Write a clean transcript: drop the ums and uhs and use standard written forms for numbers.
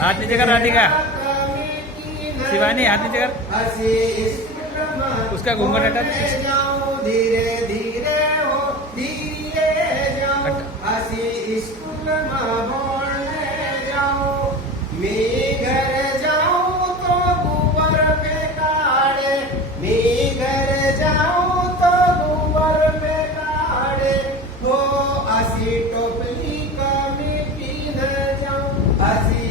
हाथ नीचे कर राधिका। शिवानी हाथ नीचे कर। उसका घूंघट हटा दे। धीरे धीरे हो धीरे जाओ हसी स्कूल में बोलने जाओ मैं घर जाऊं तो गोबर में काढ़े मैं घर जाऊं तो गोबर में काढ़े हो हसी टोपली का मैं पी न जाऊं हसी